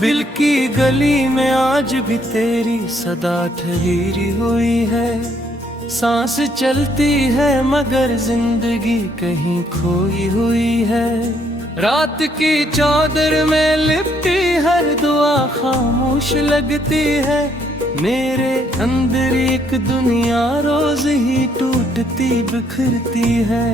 दिल की गली में आज भी तेरी सदा ठहरी हुई है। सांस चलती है मगर जिंदगी कहीं खोई हुई है। रात की चादर में लिपटी हर दुआ खामोश लगती है। मेरे अंदर एक दुनिया रोज ही टूटती बिखरती है।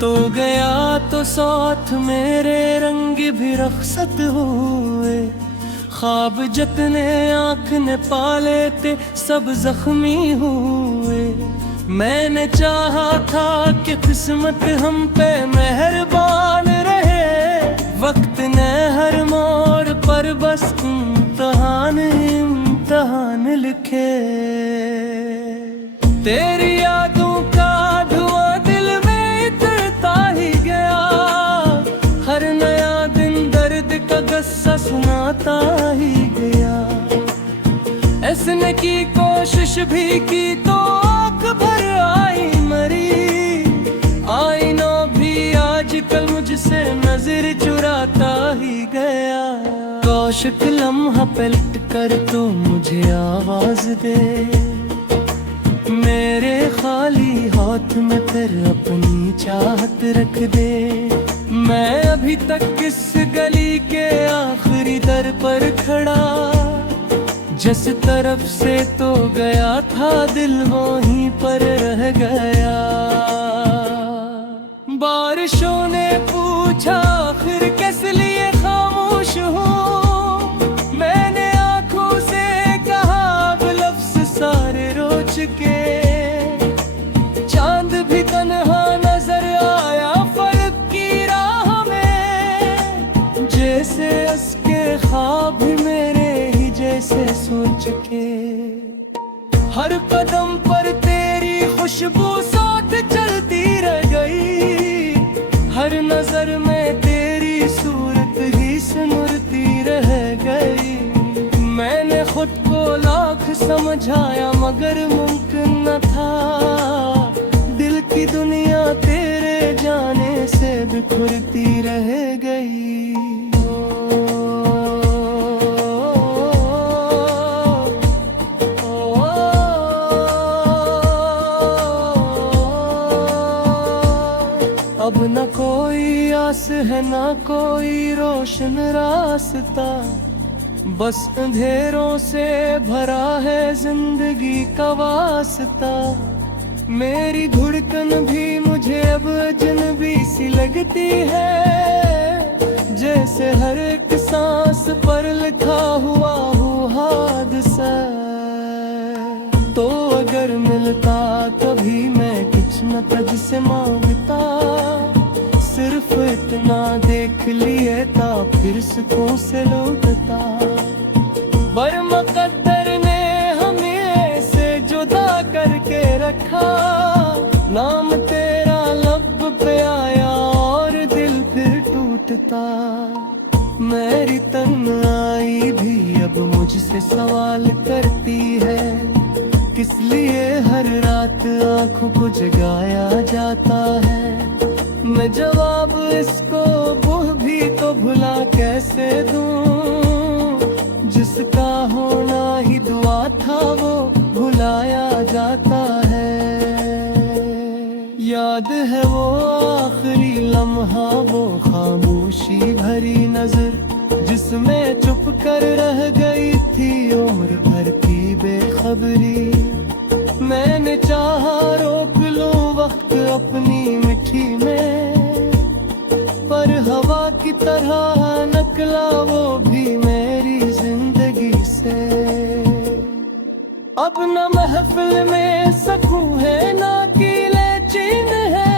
तो गया तो साथ मेरे रंग भी रखसत हुए। ख्वाब जतने आँख ने पाले थे सब जख्मी हुए। मैंने चाहा था कि किस्मत हम पे मेहरबान रहे। वक्त ने हर मोड़ पर बस इम्तिहान इम्तिहान लिखे। तेरी यादों का धुआं दिल में इतरता ही गया। हर नया दिन दर्द का गस्सा सुनाता ही गया। ऐसने की कोशिश भी की तो आँख भर आई मरी। आईना भी आजकल मुझसे नजर चुराता ही गया। कौशिक लम्हा पलट कर तो मुझे आवाज दे। मेरे खाली हाथ में फिर अपनी चाहत रख दे। मैं अभी तक इस गली के आखिरी दर पर खड़ा। जिस तरफ से तो गया था दिल वहीं पर रह गया। बारिशों ने पूछा आखिर किस लिए खामोश हूँ। मैंने आंखों से कहा अब लफ्ज़ सारे रो चुके। चांद भी तन्हा नजर आया फर्क की राह में। जैसे उसके ख्वाब भी मेरे ही जैसे सोच के। हर कदम पर तेरी खुशबू साथ चलती रह गई। हर नजर में तेरी सूरत ही सिमरती रह गई। मैंने खुद को लाख समझाया मगर मुमकिन न था। दिल की दुनिया तेरे जाने से बिखरती रह गई। अब न कोई आस है न कोई रोशन रास्ता। बस अंधेरों से भरा है जिंदगी का वास्ता। मेरी धड़कन भी मुझे अब अजनबी सी लगती है। जैसे हर एक सांस पर लिखा हुआ हो हादसा। तो अगर मिलता कभी मैं कुछ न तुझसे मांगता। सिर्फ इतना देख लिए था फिर सुकून से लौटता। पर मुकद्दर ने हमें ऐसे जुदा करके रखा। नाम तेरा लब पे आया और दिल फिर टूटता। मेरी तन्हाई भी अब मुझसे सवाल करती है। किस लिए हर रात आँखों को जगाया जाता है। मैं जवाब इसको वो भी तो भुला कैसे दूं। जिसका होना ही दुआ था वो भुलाया जाता है। याद है वो आखिरी लम्हा वो खामोशी भरी नजर। जिसमें चुप कर रह गई थी उम्र भर की बेखबरी। मैंने चाहा रोक लूं वक्त अपनी मिट्टी में। पर हवा की तरह निकला वो भी मेरी जिंदगी से। अब न महफिल में सकूं है ना कीले चीन है।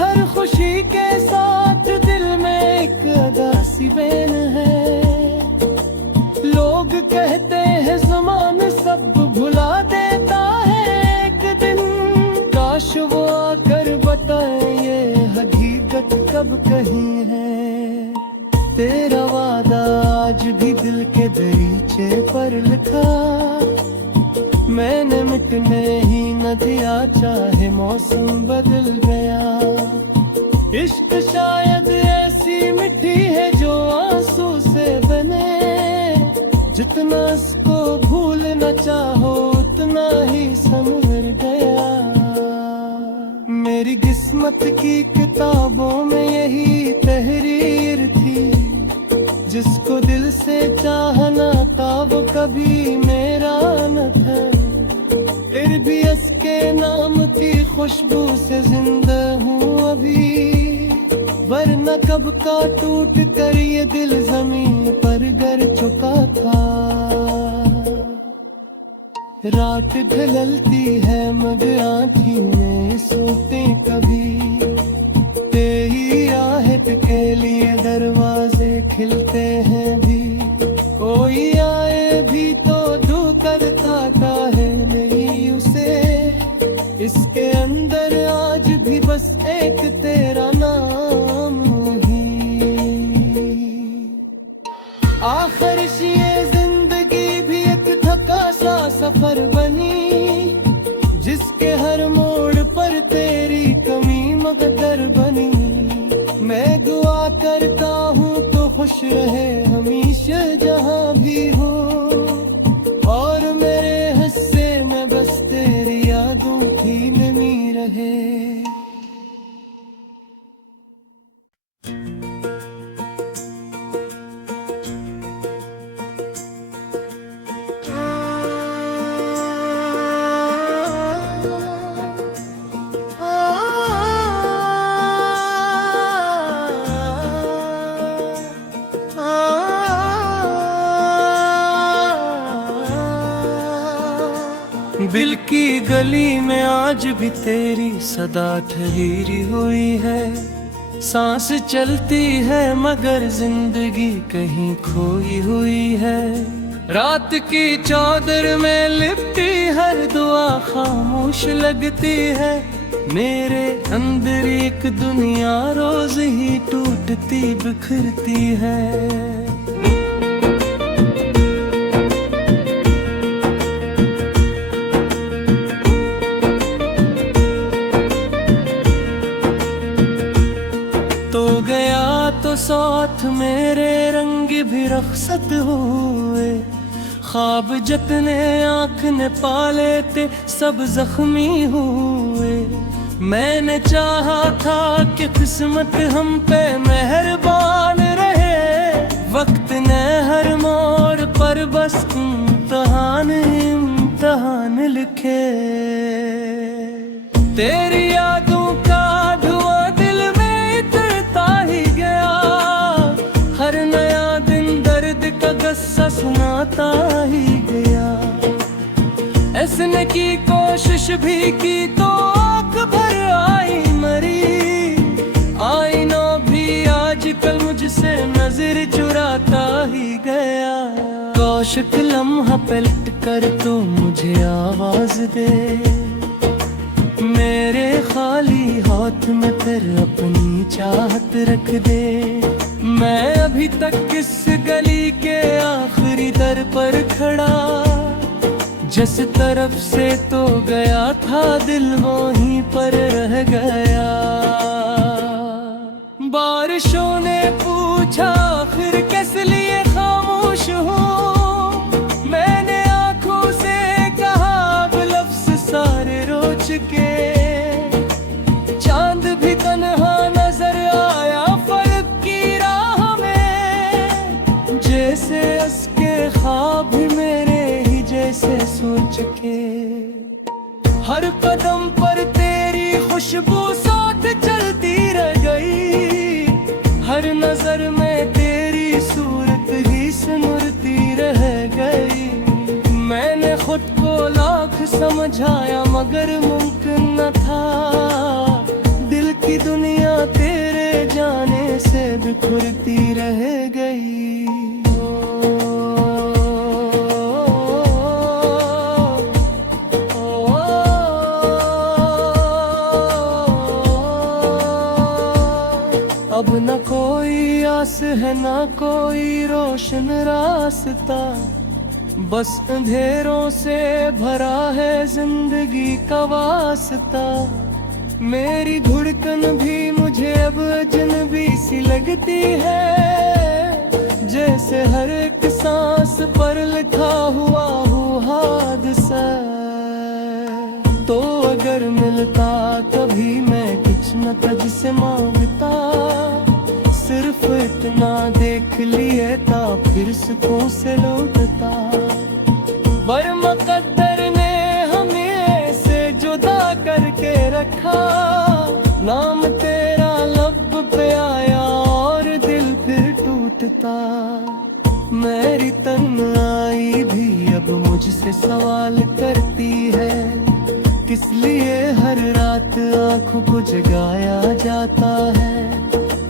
हर खुशी के साथ दिल में एक अदासी बेन है। लोग कहते हैं ज़माना सब भुला देता है एक दिन। काश वो आकर बताए ये हकीकत कब कही है। तेरा वादा आज भी दिल के दरीचे पर लिखा। वक्त ने ही न दिया, चाहे मौसम बदल गया। इश्क शायद ऐसी मिट्टी है जो आंसू से बने, जितना इसको भूलना चाहो उतना ही संवर गया। मेरी किस्मत की किताबों में यही तहरीर थी, जिसको दिल से चाहना था वो कभी मेरा न था। फिर भी इसके नाम की खुशबू से जिंदा हूँ अभी, वरना कब का टूट कर ये दिल जमीन पर गिर चुका था। रात ढलती है मगर आँखी में सोते कभी, तेरी आहट के लिए दरवाजे खिलते हैं भी। कोई आए भी तो धोकर खाता है नहीं उसे, इसके अंदर आज भी बस एक तेरा नाम ही। आखिर ये जिंदगी भी एक थका सा सफर बनी, जिसके हर मोड़ पर तेरी कमी मकदर बनी। मैं दुआ करता हूँ तो खुश रहे हमेशा जहाँ भी हो, और मेरे हिस्से में बस तेरी यादों की नमी रहे। दिल की गली में आज भी तेरी सदा ठहरी हुई है, सांस चलती है मगर जिंदगी कहीं खोई हुई है। रात की चादर में लिपटी हर दुआ खामोश लगती है, मेरे अंदर एक दुनिया रोज ही टूटती बिखरती है। तो साथ मेरे रंग भी रखसत हुए, ख्वाब जतने आँख ने पाले थे सब जख्मी हुए। मैंने चाहा था कि किस्मत हम पे मेहरबान रहे, वक्त ने हर मोड़ पर बस इम्तिहान इम्तिहान लिखे। तेरी यादों का धुआं दिल में इतरता ही गया, हर नया दिन दर्द का गस्सा सुनाता ही गया। ऐसने की कोशिश भी की तो आँख भर आई मरी, आईना भी आजकल मुझसे नजर चुराता ही गया। कौशिक लम्हा पलट कर तो मुझे आवाज दे, मेरे खाली हाथ में फिर अपनी चाहत रख दे। मैं अभी तक इस गली के आखिरी दर पर खड़ा, जिस तरफ से तो गया था दिल वहीं पर रह गया। बारिशों ने पूछा आखिर किस लिए खामोश हूँ, मैंने आंखों से कहा अब लफ्ज़ सारे रो चुके। चांद भी तन्हा नजर आया फलक की राह में, जैसे उसके ख्वाब मेरे ही जैसे सोच के। हर कदम पर तेरी खुशबू साथ चलती रह गई, हर नजर में तेरी सूरत ही सिमरती रह गई। मैंने खुद को लाख समझाया मगर मुमकिन न था, दिल की दुनिया तेरे जाने से बिखरती रह गई। अब न कोई आस है न कोई रोशन रास्ता, बस अंधेरों से भरा है जिंदगी का वास्ता। मेरी धड़कन भी मुझे अब अजनबी सी लगती है, जैसे हर एक सांस पर लिखा हुआ हो हादसा। तो अगर मिलता कभी मैं कुछ न तुझसे मांगता, सिर्फ इतना देख लिए था फिर सुकून से लौटता। पर मुकद्दर ने हमें ऐसे जुदा करके रखा, नाम तेरा लब पे आया और दिल फिर टूटता। मेरी तन्हाई भी अब मुझसे सवाल करती है, किस लिए हर रात आंखों को जगाया जाता है।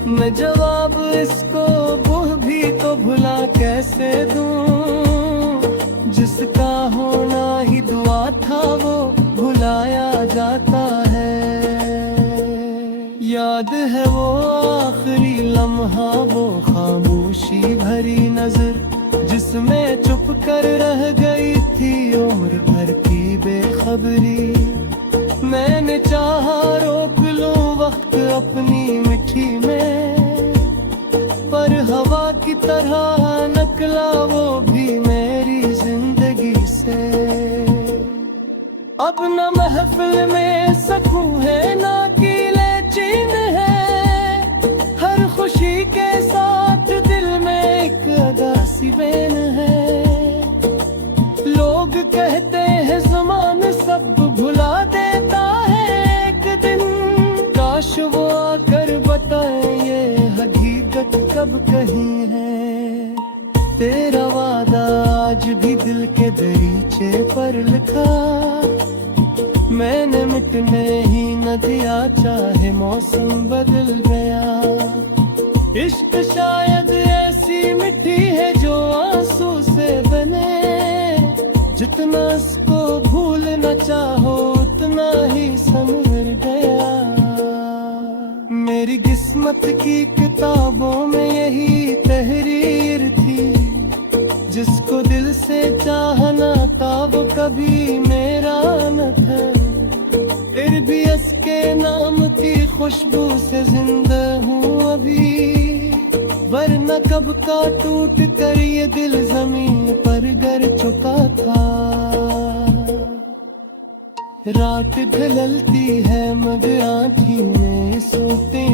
मैं जवाब इसको वो भी तो भुला कैसे दूं, जिसका होना ही दुआ था वो भुलाया जाता है। याद है वो आखिरी लम्हा, वो खामोशी भरी नजर, जिसमें चुप कर रह गई थी उम्र भर की बेखबरी। मैंने चाहा रोक लूं वक्त अपनी मिट्टी में, पर हवा की तरह निकला वो भी मेरी जिंदगी से। अब न महफिल में सकूं है ना कीले चीन है, हर खुशी के साथ दिल में एक अदासी बेन है। लोग कहते हैं ज़माना सब भुला देता है एक दिन, काश वो आकर बताए ये हकीकत कब कही है। तेरा वादा आज भी दिल के दरीचे पर लिखा, मैंने मिटने ही न दिया चाहे मौसम बदल गया। इश्क शायद ऐसी मिट्टी है जो आंसू से बने, जितना इसको भूलना चाहो उतना ही संवर गया। मेरी किस्मत की किताबों में यही तहरीर थी, जिसको दिल से चाहना था वो कभी मेरा न था। फिर भी इसके नाम की खुशबू से जिंदा हूँ अभी, वरना कब का टूट कर ये दिल जमीन पर गिर चुका था। रात ढलती है मगर आँखी में सोते